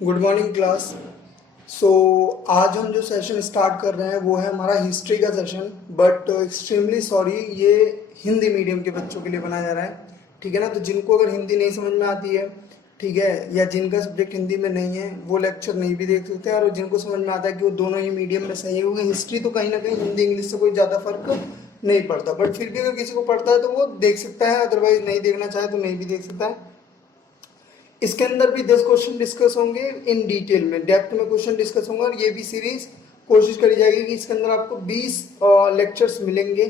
Good morning class. सो आज हम जो सेशन स्टार्ट कर रहे हैं वो है हमारा हिस्ट्री का सेशन, बट एक्सट्रीमली सॉरी, ये हिंदी मीडियम के बच्चों के लिए बनाया जा रहा है। ठीक है ना। तो जिनको अगर हिंदी नहीं समझ में आती है, ठीक है, या जिनका सब्जेक्ट हिंदी में नहीं है, वो लेक्चर नहीं भी देख सकते हैं। और जिनको समझ में आता है कि वो दोनों ही मीडियम में सही होंगे, हिस्ट्री तो कहीं ना कहीं हिंदी इंग्लिश से कोई ज़्यादा फर्क नहीं पड़ता, बट फिर भी अगर किसी को पड़ता है तो वो देख सकता है, अदरवाइज नहीं देखना चाहे तो नहीं भी देख सकता है। इसके अंदर भी 10 क्वेश्चन डिस्कस होंगे इन डिटेल में, डेप्थ में क्वेश्चन डिस्कस होंगे। और ये भी सीरीज कोशिश करी जाएगी कि इसके अंदर आपको 20 लेक्चर्स मिलेंगे।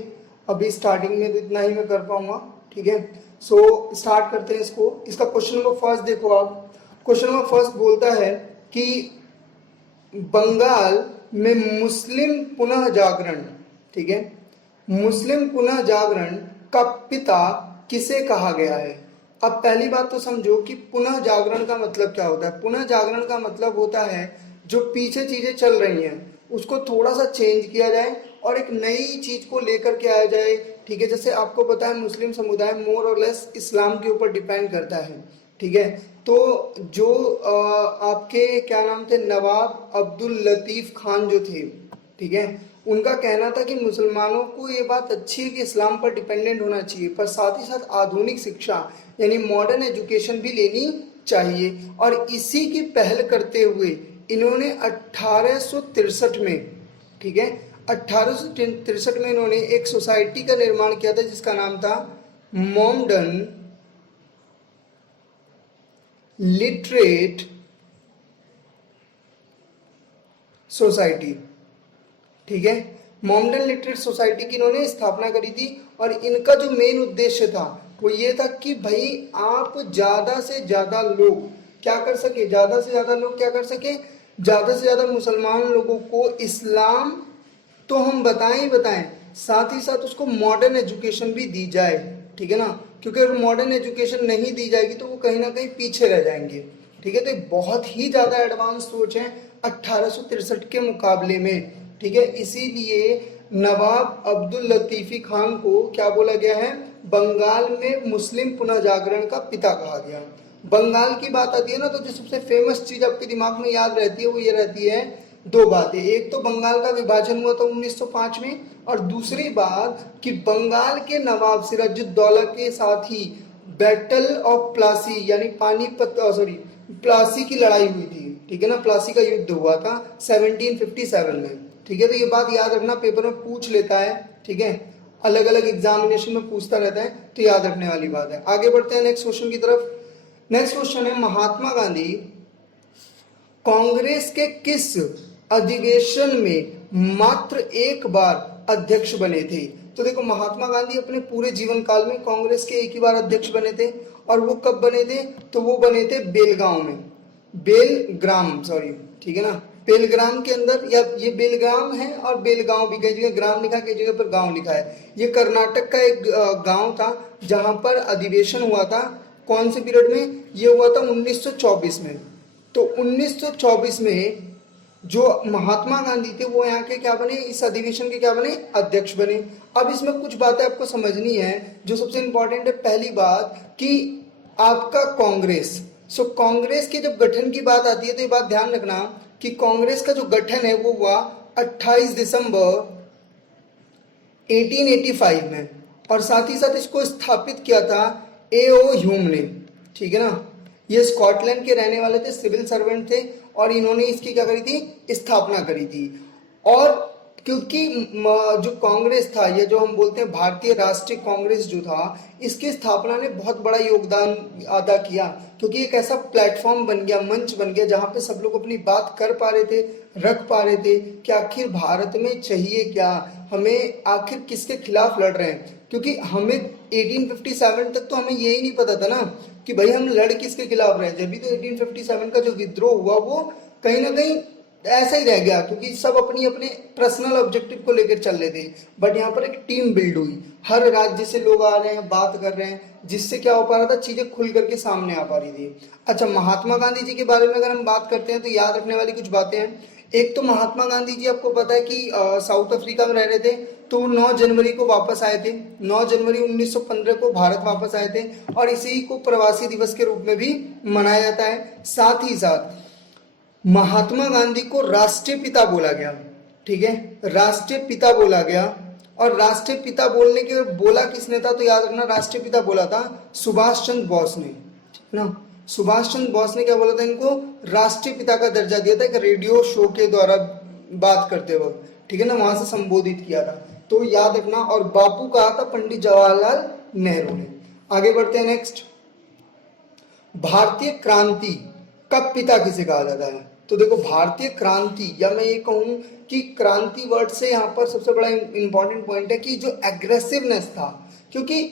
अभी स्टार्टिंग में तो इतना ही मैं कर पाऊंगा। ठीक है, सो स्टार्ट करते हैं इसको। इसका क्वेश्चन नंबर फर्स्ट देखो आप। क्वेश्चन नंबर फर्स्ट बोलता है कि बंगाल में मुस्लिम पुनः जागरण, ठीक है, मुस्लिम पुनः जागरण का पिता किसे कहा गया है। अब पहली बात तो समझो कि पुनः जागरण का मतलब क्या होता है। पुनः जागरण का मतलब होता है जो पीछे चीजें चल रही हैं उसको थोड़ा सा चेंज किया जाए और एक नई चीज को लेकर के आया जाए। ठीक है, जैसे आपको पता है मुस्लिम समुदाय मोर और लेस इस्लाम के ऊपर डिपेंड करता है। ठीक है, तो जो आपके क्या नाम थे, नवाब अब्दुल लतीफ खान जो थे, ठीक है, उनका कहना था कि मुसलमानों को ये बात अच्छी है कि इस्लाम पर डिपेंडेंट होना चाहिए, पर साथ ही साथ आधुनिक शिक्षा यानी मॉडर्न एजुकेशन भी लेनी चाहिए। और इसी की पहल करते हुए इन्होंने 1863 में, ठीक है, 1863 में इन्होंने एक सोसाइटी का निर्माण किया था जिसका नाम था मोमडन लिटरेट सोसाइटी। ठीक है, मोमडन लिटरेट सोसाइटी की इन्होंने स्थापना करी थी। और इनका जो मेन उद्देश्य था वो ये था कि भाई आप ज्यादा से ज्यादा लोग क्या कर सके, ज्यादा से ज्यादा लोग क्या कर सके, ज्यादा से ज्यादा मुसलमान लोगों को इस्लाम तो हम बताएं ही बताएं, साथ ही साथ उसको मॉडर्न एजुकेशन भी दी जाए। ठीक है ना, क्योंकि अगर मॉडर्न एजुकेशन नहीं दी जाएगी तो वो कहीं ना कहीं पीछे रह जाएंगे। ठीक है, तो बहुत ही ज़्यादा एडवांस सोच है 1863 के मुकाबले में। ठीक है, इसीलिए नवाब अब्दुल लतीफ़ी खान को क्या बोला गया है, बंगाल में मुस्लिम पुनः जागरण का पिता कहा गया। बंगाल की बात आती है ना, तो जो सबसे फेमस चीज़ आपके दिमाग में याद रहती है वो ये रहती है दो बातें। एक तो बंगाल का विभाजन हुआ था 1905 में, और दूसरी बात कि बंगाल के नवाब सिराजुद्दौला के साथ ही बैटल ऑफ प्लासी यानी पानीपत प्लासी की लड़ाई हुई थी। ठीक है ना, प्लासी का युद्ध हुआ था 1757 में। ठीक है, तो ये बात याद रखना, पेपर में पूछ लेता है। ठीक है, अलग अलग एग्जामिनेशन में पूछता रहता है, तो याद रखने वाली बात है। आगे बढ़ते हैं नेक्स्ट क्वेश्चन की तरफ। नेक्स्ट क्वेश्चन है, महात्मा गांधी कांग्रेस के किस अधिवेशन में मात्र एक बार अध्यक्ष बने थे। तो देखो, महात्मा गांधी अपने पूरे जीवन काल में कांग्रेस के एक ही बार अध्यक्ष बने थे। और वो कब बने थे, तो वो बने थे बेलगांव में, बेलग्राम सॉरी, ठीक है ना, बेलग्राम के अंदर, या ये बेलग्राम है और बेलगांव भी, कई जगह ग्राम लिखा है कई जगह पर गांव लिखा है। ये कर्नाटक का एक गांव था जहां पर अधिवेशन हुआ था। कौन से पीरियड में ये हुआ था, 1924 में। तो 1924 में जो महात्मा गांधी थे वो यहाँ के क्या बने, इस अधिवेशन के क्या बने, अध्यक्ष बने। अब इसमें कुछ बातें आपको समझनी है जो सबसे इंपॉर्टेंट है। पहली बात कि आपका कांग्रेस, सो कांग्रेस के जब गठन की बात आती है तो ये बात ध्यान रखना कि कांग्रेस का जो गठन है वो हुआ 28 दिसंबर 1885 में। और साथ ही साथ इसको स्थापित किया था A.O. ह्यूम ने। ठीक है ना, ये स्कॉटलैंड के रहने वाले थे, सिविल सर्वेंट थे, और इन्होंने इसकी क्या करी थी, स्थापना करी थी। और क्योंकि जो कांग्रेस था, ये जो हम बोलते हैं भारतीय राष्ट्रीय कांग्रेस जो था, इसकी स्थापना ने बहुत बड़ा योगदान अदा किया, क्योंकि एक ऐसा प्लेटफॉर्म बन गया, मंच बन गया, जहाँ पे सब लोग अपनी बात कर पा रहे थे, रख पा रहे थे कि आखिर भारत में चाहिए क्या, हमें आखिर किसके खिलाफ लड़ रहे हैं। क्योंकि हमें 1857 तक तो हमें यही नहीं पता था ना कि भाई हम लड़ किसके खिलाफ रहे। जब भी तो 1857 का जो विद्रोह हुआ वो कहीं ना कहीं ऐसा ही रह गया, क्योंकि सब अपनी अपने पर्सनल ऑब्जेक्टिव को लेकर चल रहे थे। बट यहाँ पर एक टीम बिल्ड हुई, हर राज्य से लोग आ रहे हैं, बात कर रहे हैं, जिससे क्या हो पा रहा था, चीजें खुल करके सामने आ पा रही थी। अच्छा, महात्मा गांधी जी के बारे में अगर हम बात करते हैं तो याद रखने वाली कुछ बातें हैं। एक तो महात्मा गांधी जी, आपको पता है कि साउथ अफ्रीका में रह रहे थे, तो 9 जनवरी को वापस आए थे। 9 जनवरी 1915 को भारत वापस आए थे, और इसी को प्रवासी दिवस के रूप में भी मनाया जाता है। साथ ही साथ महात्मा गांधी को राष्ट्रीय पिता बोला गया, ठीक है, राष्ट्रीय पिता बोला गया। और राष्ट्रीय पिता बोलने के बोला किसने था, तो याद रखना राष्ट्रीय पिता बोला था सुभाष चंद्र बोस ने, ठीक है ना। सुभाष चंद्र बोस ने क्या बोला था, इनको राष्ट्रीय पिता का दर्जा दिया था, एक रेडियो शो के द्वारा बात करते वक्त, ठीक है ना, वहां से संबोधित किया था, तो याद रखना। और बापू कहा था पंडित जवाहरलाल नेहरू ने। आगे बढ़ते हैं नेक्स्ट। भारतीय क्रांति का पिता किसे कहा जाता है, तो देखो भारतीय क्रांति, या मैं ये कहूं कि क्रांति वर्ड से यहाँ पर सबसे बड़ा इंपॉर्टेंट पॉइंट है कि जो एग्रेसिवनेस था, क्योंकि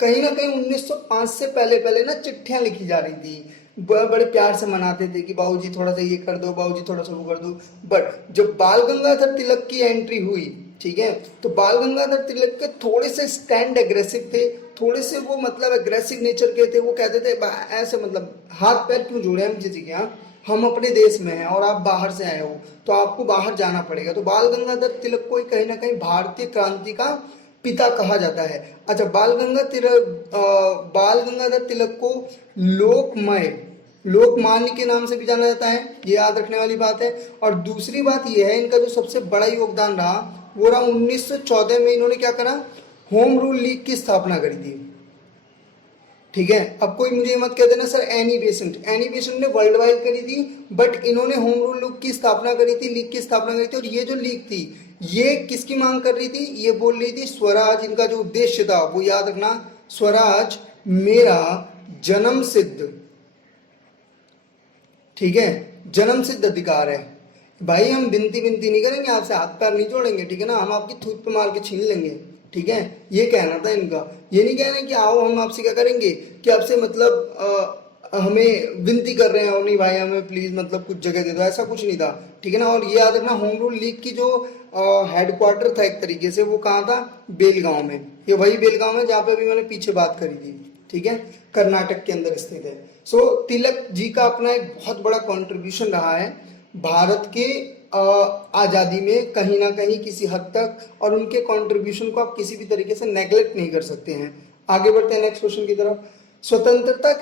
कहीं ना कहीं 1905 से पहले पहले ना चिट्ठियां लिखी जा रही थी, बड़े प्यार से मनाते थे कि बाबूजी थोड़ा सा ये कर दो, बाबूजी थोड़ा सा वो कर दो। बट जब बाल गंगाधर तिलक की एंट्री हुई, ठीक है, तो बाल गंगाधर तिलक के थोड़े से स्टैंड एग्रेसिव थे, थोड़े से वो मतलब एग्रेसिव नेचर के थे। वो कहते थे ऐसे मतलब हाथ पैर क्यों जोड़े हम किसी के यहाँ, हम अपने देश में हैं और आप बाहर से आए हो तो आपको बाहर जाना पड़ेगा। तो बाल गंगाधर तिलक को कहीं ना कहीं भारतीय क्रांति का पिता कहा जाता है। अच्छा, बाल गंगाधर तिलक को लोकमान्य के नाम से भी जाना जाता है, ये याद रखने वाली बात है। और दूसरी बात ये है, इनका जो सबसे बड़ा योगदान रहा वो रहा 1914 में इन्होंने क्या करा, होम रूल लीग की स्थापना करी थी, ठीक है। अब कोई मुझे मत कह देना सर एनी बेसेंट ने वर्ल्ड वाइड करी थी, बट इन्होंने होम रूल लीग की स्थापना करी थी, लीग की स्थापना करी थी। और ये जो लीग थी ये किसकी मांग कर रही थी, ये बोल रही थी स्वराज, इनका जो उद्देश्य था वो याद रखना, स्वराज मेरा जन्म सिद्ध, ठीक है, जन्म सिद्ध अधिकार है। भाई हम बिनती नहीं करेंगे आपसे, हाथ पैर नहीं जोड़ेंगे, ठीक है ना, हम आपकी थूक पे मार के छीन लेंगे, ठीक है, ये कहना था इनका। ये नहीं कहना कि आओ हम आपसे क्या करेंगे कि आपसे मतलब हमें विनती कर रहे हैं और नहीं भाई हमें प्लीज मतलब कुछ जगह दे दो, ऐसा कुछ नहीं था, ठीक है ना। और ये याद रखना होम रूल लीग की जो हेडक्वार्टर था एक तरीके से वो कहाँ था, बेलगांव में। ये वही बेलगांव है जहाँ पे भी मैंने पीछे बात करी थी, ठीक है, कर्नाटक के अंदर स्थित है। सो तिलक जी का अपना एक बहुत बड़ा कंट्रीब्यूशन रहा है भारत के आज़ादी में कहीं ना कहीं किसी हद तक, और उनके कंट्रीब्यूशन को आप किसी भी तरीके से नेगलेक्ट नहीं कर सकते हैं। आगे बढ़ते हैं नेक्स्ट क्वेश्चन की तरफ। स्वतंत्रता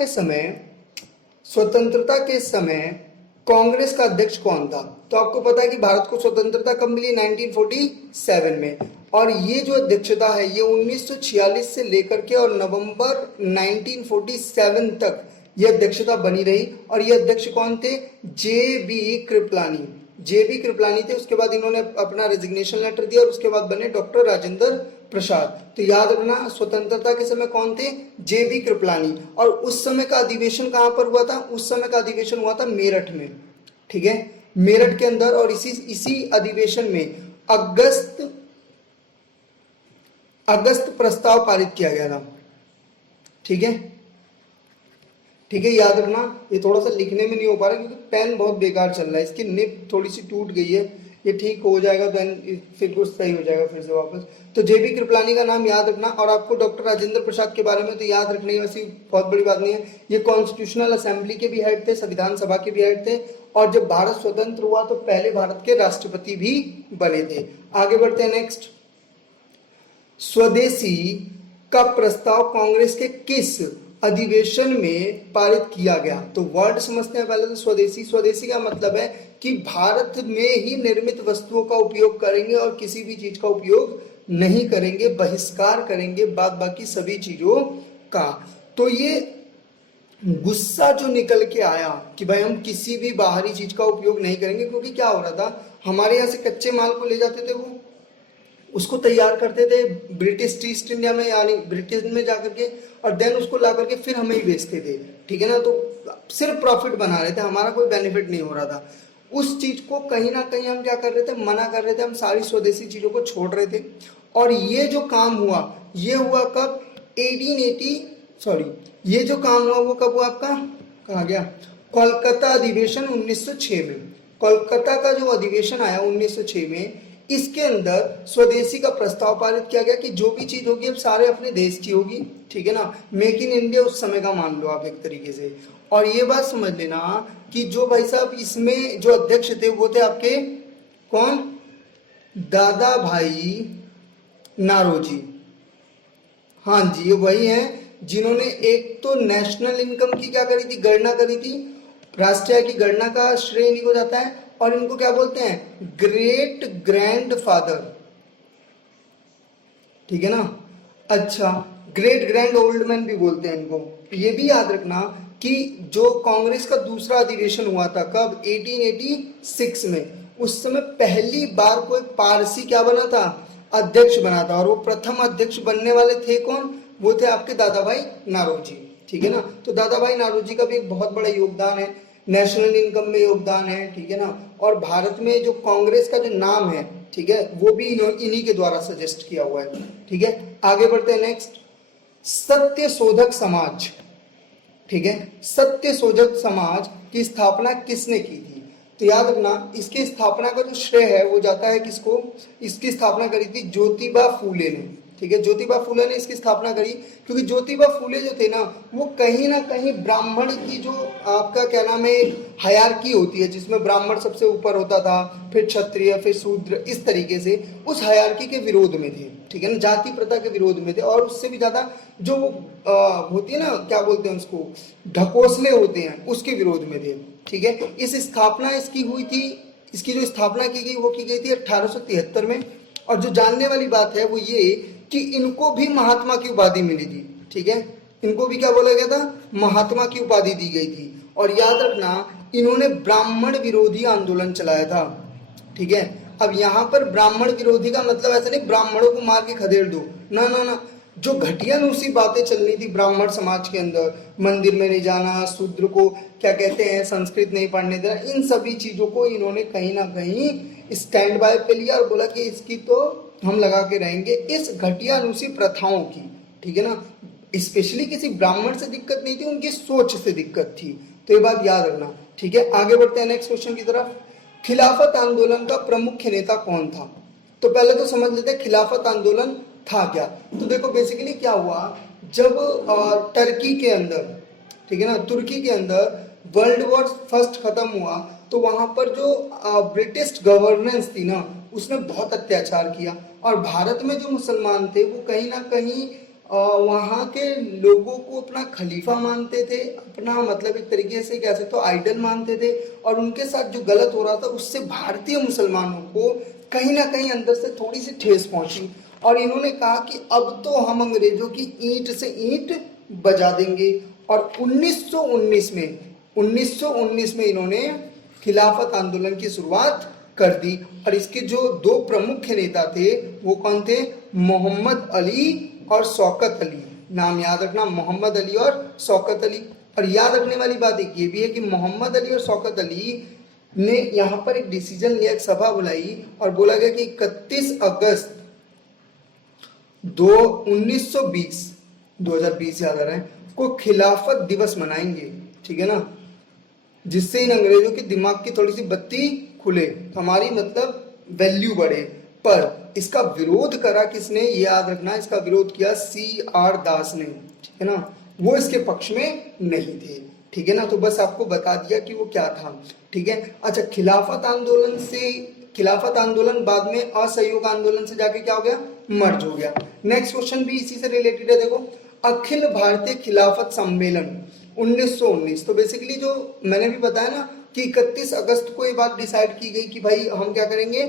के समय कांग्रेस का अध्यक्ष कौन था, तो आपको पता है कि भारत को स्वतंत्रता कब मिली, 1947 में। और ये जो अध्यक्षता है ये 1946 से लेकर के और नवंबर 1947 तक ये अध्यक्षता बनी रही। और ये अध्यक्ष कौन थे, जे बी कृपलानी थे। उसके बाद इन्होंने अपना रेजिग्नेशन लेटर दिया और उसके बाद बने डॉक्टर राजेंद्र प्रसाद। तो याद रखना स्वतंत्रता के समय कौन थे, जे बी कृपलानी। और उस समय का अधिवेशन कहां पर हुआ था, उस समय का अधिवेशन हुआ था मेरठ में, ठीक है, मेरठ के अंदर। और इसी अधिवेशन में अगस्त प्रस्ताव पारित किया गया था, ठीक है, ठीक है, याद रखना। ये थोड़ा सा लिखने में नहीं हो पा रहा क्योंकि पेन बहुत बेकार चल रहा है, इसकी निब थोड़ी सी टूट गई है, ये ठीक हो जाएगा तो फिर कुछ सही हो जाएगा फिर से वापस। तो जे बी कृपलानी का नाम याद रखना। और आपको डॉक्टर राजेंद्र प्रसाद के बारे में तो याद रखने की वैसी बहुत बड़ी बात नहीं है, ये कॉन्स्टिट्यूशनल असेंबली के भी हेड थे, संविधान सभा के भी हेड थे। और जब भारत स्वतंत्र हुआ तो पहले भारत के राष्ट्रपति भी बने थे। आगे बढ़ते हैं नेक्स्ट। स्वदेशी का प्रस्ताव कांग्रेस के किस अधिवेशन में पारित किया गया, तो वर्ड समझते हैं पहले तो। स्वदेशी का मतलब है कि भारत में ही निर्मित वस्तुओं का उपयोग करेंगे और किसी भी चीज का उपयोग नहीं करेंगे, बहिष्कार करेंगे बाद बाकी सभी चीजों का। तो ये गुस्सा जो निकल के आया कि भाई हम किसी भी बाहरी चीज का उपयोग नहीं करेंगे, क्योंकि क्या हो रहा था, हमारे यहाँ से कच्चे माल को ले जाते थे, वो उसको तैयार करते थे ब्रिटिश ईस्ट इंडिया में यानी ब्रिटिश में जाकर के, और देन उसको ला करके फिर हमें ही बेचते थे, ठीक है ना। तो सिर्फ प्रॉफिट बना रहे थे, हमारा कोई बेनिफिट नहीं हो रहा था। उस चीज को कहीं ना कहीं हम क्या कर रहे थे, मना कर रहे थे, हम सारी स्वदेशी चीजों को छोड़ रहे थे। और ये जो काम हुआ ये हुआ कब, 1880 सॉरी ये जो काम हुआ वो कब हुआ आपका, कहाँ गया, कोलकाता अधिवेशन 1906 में। कोलकाता का जो अधिवेशन आया 1906 में, इसके अंदर स्वदेशी का प्रस्ताव पारित किया गया कि जो भी चीज होगी अब सारे अपने देश की होगी, ठीक है ना, मेक इन इंडिया उस समय का मान लो आप एक तरीके से। और ये बात समझ लेना कि जो भाई साहब इसमें जो अध्यक्ष थे वो थे आपके कौन, दादा भाई नारोजी। हाँ जी, ये वही हैं जिन्होंने एक तो नेशनल इनकम की क्या करी थी, गणना करी थी, राष्ट्रीय आय की गणना का श्रेय इन्हीं को जाता है और इनको क्या बोलते हैं, ग्रेट ग्रैंडफादर, ठीक है ना। अच्छा, ग्रेट ग्रैंड ओल्ड मैन भी बोलते हैं इनको। ये भी याद रखना कि जो कांग्रेस का दूसरा अधिवेशन हुआ था कब, 1886 में, उस समय पहली बार कोई पारसी क्या बना था, अध्यक्ष बना था। और वो प्रथम अध्यक्ष बनने वाले थे कौन, वो थे आपके दादा भाई नारोजी, ठीक है ना। तो दादा भाई नारोजी का भी एक बहुत बड़ा योगदान है, नेशनल इनकम में योगदान है, ठीक है ना। और भारत में जो कांग्रेस का जो नाम है, ठीक है, वो भी इन्हीं के द्वारा सजेस्ट किया हुआ है, ठीक है। आगे बढ़ते हैं नेक्स्ट, सत्य शोधक समाज, ठीक है। सत्य शोधक समाज की स्थापना किसने की थी, तो याद रखना इसकी स्थापना का जो श्रेय है वो जाता है किसको, इसकी स्थापना करी थी ज्योतिबा फूले ने, ठीक है। ज्योतिबा फूले ने इसकी स्थापना करी, क्योंकि ज्योतिबा फूले जो थे ना वो कहीं ना कहीं ब्राह्मण की जो आपका क्या नाम है हायरार्की होती है, जिसमें ब्राह्मण सबसे ऊपर होता था, फिर क्षत्रिय, फिर शूद्र, इस तरीके से उस हायरार्की के विरोध में थे, ठीक है ना, जाति प्रथा के विरोध में थे। और उससे भी ज्यादा जो होती है ना, क्या बोलते हैं उसको, ढकोसले होते हैं, उसके विरोध में थे, ठीक है। इस स्थापना इसकी हुई थी, इसकी जो स्थापना की गई वो की गई थी 1873 में। और जो जानने वाली बात है वो ये कि इनको भी महात्मा की उपाधि मिली थी, ठीक है। इनको भी क्या बोला गया था, महात्मा की उपाधि दी गई थी। और याद रखना इन्होंने ब्राह्मण विरोधी आंदोलन चलाया था, ठीक है। अब यहाँ पर ब्राह्मण विरोधी का मतलब ऐसा नहीं ब्राह्मणों को मार के खदेड़ दो, ना ना ना, जो घटिया नुसी बातें चल रही थी ब्राह्मण समाज के अंदर, मंदिर में नहीं जाना, शूद्र को क्या कहते हैं संस्कृत नहीं पढ़ने देना, इन सभी चीजों को इन्होंने कहीं ना कहीं स्टैंड बाय पे लिया और बोला कि इसकी तो हम लगा के रहेंगे, इस घटिया अनुसी प्रथाओं की, ठीक है ना। स्पेशली किसी ब्राह्मण से दिक्कत नहीं थी, उनकी सोच से दिक्कत थी, तो ये बात याद रखना, ठीक है। आगे बढ़ते हैं नेक्स्ट क्वेश्चन की तरफ। खिलाफत आंदोलन का प्रमुख नेता कौन था, तो पहले तो समझ लेते हैं खिलाफत आंदोलन था क्या। तो देखो बेसिकली क्या हुआ, जब टर्की के अंदर, ठीक है ना, तुर्की के अंदर वर्ल्ड वॉर फर्स्ट खत्म हुआ, तो वहां पर जो ब्रिटिश गवर्नेंस थी ना उसने बहुत अत्याचार किया। और भारत में जो मुसलमान थे वो कहीं ना कहीं वहाँ के लोगों को अपना खलीफा मानते थे, अपना मतलब एक तरीके से कह सकते हो आइडल मानते थे। और उनके साथ जो गलत हो रहा था उससे भारतीय मुसलमानों को कहीं ना कहीं अंदर से थोड़ी सी ठेस पहुंची। और इन्होंने कहा कि अब तो हम अंग्रेजों की ईंट से ईंट बजा देंगे। और 1919 में इन्होंने खिलाफत आंदोलन की शुरुआत कर दी। और इसके जो दो प्रमुख नेता थे वो कौन थे, मोहम्मद अली और शौकत अली। नाम याद रखना, मोहम्मद अली और शौकत अली। और याद रखने वाली बात एक ये भी है कि मोहम्मद अली और शौकत अली ने यहाँ पर एक डिसीजन लिया, एक सभा बुलाई और बोला गया कि 31 अगस्त 2020 याद आ रहा है को खिलाफत दिवस मनाएंगे, ठीक है ना, जिससे इन अंग्रेजों के दिमाग की थोड़ी सी बत्ती खुले, हमारी मतलब वैल्यू बढ़े। पर इसका विरोध करा किसने, ये याद रखना, इसका विरोध किया CR दास ने, ठीक है ना, वो इसके पक्ष में नहीं थे, ठीक है ना। तो बस आपको बता दिया कि वो क्या था, ठीक है। अच्छा, खिलाफत आंदोलन बाद में असहयोग आंदोलन से जाके क्या हो गया, मर्ज हो गया। नेक्स्ट क्वेश्चन भी इसी से रिलेटेड है, देखो, अखिल भारतीय खिलाफत सम्मेलन 1919। तो बेसिकली जो मैंने भी बताया ना कि 31 अगस्त को ये बात डिसाइड की गई कि भाई हम क्या करेंगे,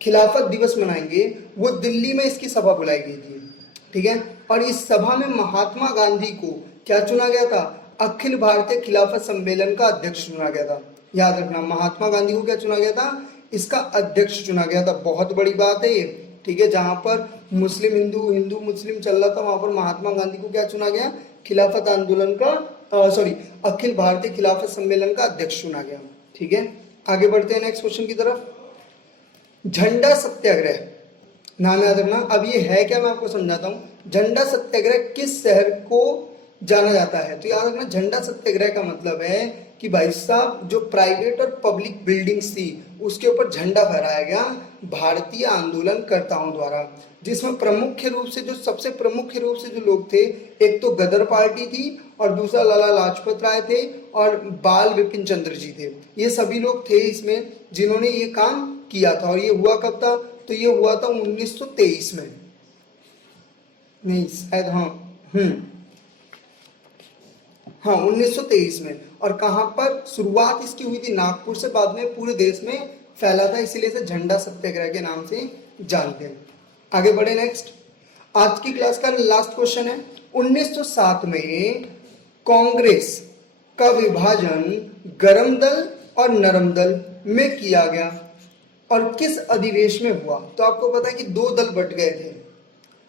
खिलाफत दिवस मनाएंगे। वो दिल्ली में इसकी सभा बुलाई गई थी, ठीक है। और इस सभा में महात्मा गांधी को क्या चुना गया था, अखिल भारतीय खिलाफत सम्मेलन का अध्यक्ष चुना गया था। याद रखना, महात्मा गांधी को क्या चुना गया था, इसका अध्यक्ष चुना गया था। बहुत बड़ी बात है ये, ठीक है। जहां पर मुस्लिम हिंदू, हिंदू मुस्लिम चल रहा था, वहां पर महात्मा गांधी को क्या चुना गया, खिलाफत आंदोलन का अखिल भारतीय खिलाफत सम्मेलन का अध्यक्ष चुना गया, ठीक है। आगे बढ़ते हैं नेक्स्ट क्वेश्चन की तरफ। झंडा सत्याग्रह, नाम याद रखना। अब ये है क्या, मैं आपको समझाता हूँ। झंडा सत्याग्रह किस शहर को जाना जाता है, तो याद रखना, झंडा सत्याग्रह का मतलब है कि भाई साहब जो प्राइवेट और पब्लिक बिल्डिंग्स थी उसके ऊपर झंडा फहराया गया भारतीय आंदोलनकर्ताओं द्वारा, जिसमें प्रमुख रूप से जो सबसे प्रमुख रूप से जो लोग थे, एक तो गदर पार्टी थी और दूसरा लाला लाजपत राय थे और बाल विपिन चंद्र जी थे। ये सभी लोग थे इसमें जिन्होंने ये काम किया था। और ये हुआ कब था, तो ये हुआ था 1923 में, नहीं शायद, हाँ हाँ 1923 में। और कहाँ पर शुरुआत इसकी हुई थी? नागपुर से, बाद में पूरे देश में फैला था, इसीलिए इसे झंडा सत्याग्रह के नाम से जानते हैं। आगे बढ़े नेक्स्ट। आज की क्लास का लास्ट क्वेश्चन है, 1907 में कांग्रेस का विभाजन गर्म दल और नरम दल में किया गया और किस अधिवेशन में हुआ? तो आपको पता है कि दो दल बट गए थे।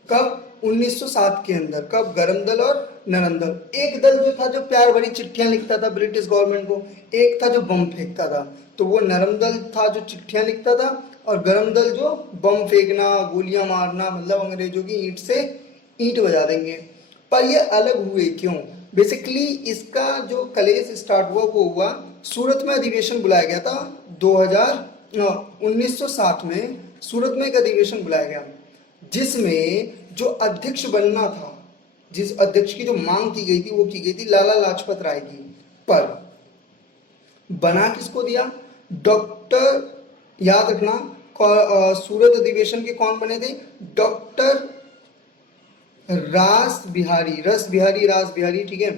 कब? 1907 के अंदर। कब? गरम दल और नरम दल। एक दल जो था जो प्यार भरी चिट्ठियां लिखता था ब्रिटिश गवर्नमेंट को, एक था जो बम फेंकता था। तो वो नरम दल था जो चिट्ठियां लिखता था, और गरम दल जो बम फेंकना, गोलियां मारना, मतलब अंग्रेजों की ईंट से ईंट बजा देंगे। पर ये अलग हुए क्यों? बेसिकली इसका जो कलेश स्टार्ट हुआ वो हुआ सूरत में। अधिवेशन बुलाया गया था 1907 में सूरत में एक अधिवेशन बुलाया गया, जिसमें जो अध्यक्ष बनना था, जिस अध्यक्ष की जो मांग की गई थी वो की गई थी लाला लाजपत राय की। पर बना किसको दिया? डॉक्टर, याद रखना, सूरत अधिवेशन के कौन बने थे? डॉक्टर रास बिहारी, ठीक है,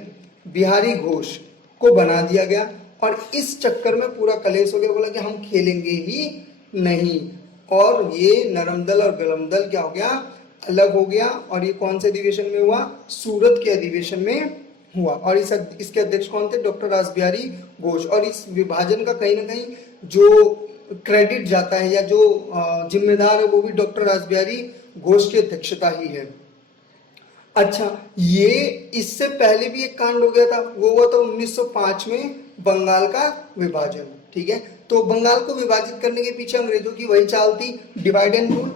बिहारी घोष को बना दिया गया। और इस चक्कर में पूरा कलेश हो गया, बोला कि हम खेलेंगे ही नहीं। और ये नरम दल और गरम दल क्या हो गया? अलग हो गया। और ये कौन से अधिवेशन में हुआ? सूरत के अधिवेशन में हुआ। और इसके अध्यक्ष कौन थे? डॉक्टर रास बिहारी घोष। और इस विभाजन का कहीं ना कहीं जो क्रेडिट जाता है या जो जिम्मेदार है वो भी डॉक्टर रास बिहारी घोष की अध्यक्षता ही है। अच्छा, ये इससे पहले भी एक कांड हो गया था, वो हुआ था 1905 में बंगाल का विभाजन। ठीक है, तो बंगाल को विभाजित करने के पीछे अंग्रेजों की वही चाल थी, डिवाइड एंड रूल।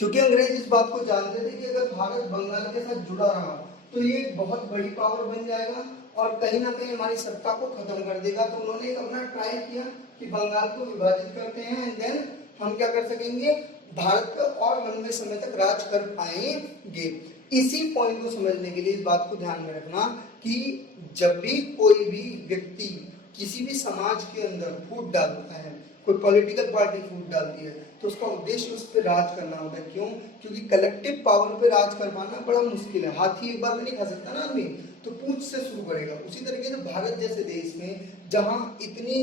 क्योंकि अंग्रेज इस बात को जानते थे कि अगर भारत बंगाल के साथ जुड़ा रहा तो ये एक बहुत बड़ी पावर बन जाएगा और कहीं ना कहीं हमारी सत्ता को खत्म कर देगा। तो उन्होंने एक अपना ट्राई किया कि बंगाल को विभाजित करते हैं एंड देन हम क्या कर सकेंगे, भारत पर और लंबे समय तक राज कर पाएंगे। इसी पॉइंट को समझने के लिए इस बात को ध्यान में रखना कि जब भी कोई भी व्यक्ति किसी भी समाज के अंदर फूट डालता है, कोई पॉलिटिकल पार्टी फूट डालती है, तो उसका उद्देश्य उस पर राज करना होता है। क्यों? क्योंकि कलेक्टिव पावर पे राज कर पाना बड़ा मुश्किल है। हाथी एक बार में नहीं खा सकता ना आदमी, तो पूंछ से शुरू करेगा। उसी तरीके से भारत जैसे देश में जहाँ इतनी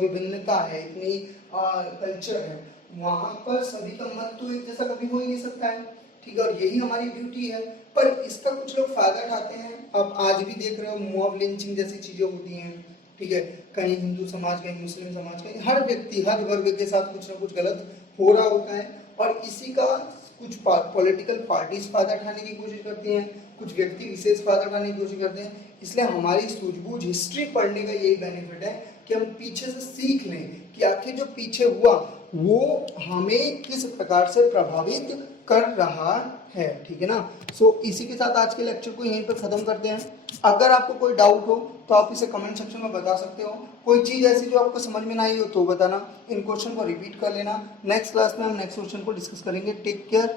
विभिन्नता है, इतनी कल्चर है, वहां पर सभी का मत तो एक जैसा कभी हो ही नहीं सकता है। ठीक है, और यही हमारी ब्यूटी है। पर इसका कुछ लोग फायदा उठाते हैं। अब आज भी देख रहे हो मॉब लिंचिंग जैसी चीजें होती हैं। ठीक है, कहीं हिंदू समाज, कहीं मुस्लिम समाज, कहीं हर व्यक्ति, हर वर्ग के साथ कुछ ना कुछ गलत हो रहा होता है। और इसी का कुछ पॉलिटिकल पार्टीज फायदा उठाने की कोशिश करती हैं, कुछ व्यक्ति विशेष फायदा उठाने की कोशिश करते हैं। इसलिए हमारी सूझबूझ हिस्ट्री पढ़ने का यही बेनिफिट है कि हम पीछे से सीख लें कि आखिर जो पीछे हुआ वो हमें किस प्रकार से प्रभावित कर रहा है। ठीक है ना। सो इसी के साथ आज के लेक्चर को यहीं पर खत्म करते हैं। अगर आपको कोई डाउट हो तो आप इसे कमेंट सेक्शन में बता सकते हो। कोई चीज़ ऐसी जो आपको समझ में ना आई हो तो बताना। इन क्वेश्चन को रिपीट कर लेना। नेक्स्ट क्लास में हम नेक्स्ट क्वेश्चन को डिस्कस करेंगे। Take care.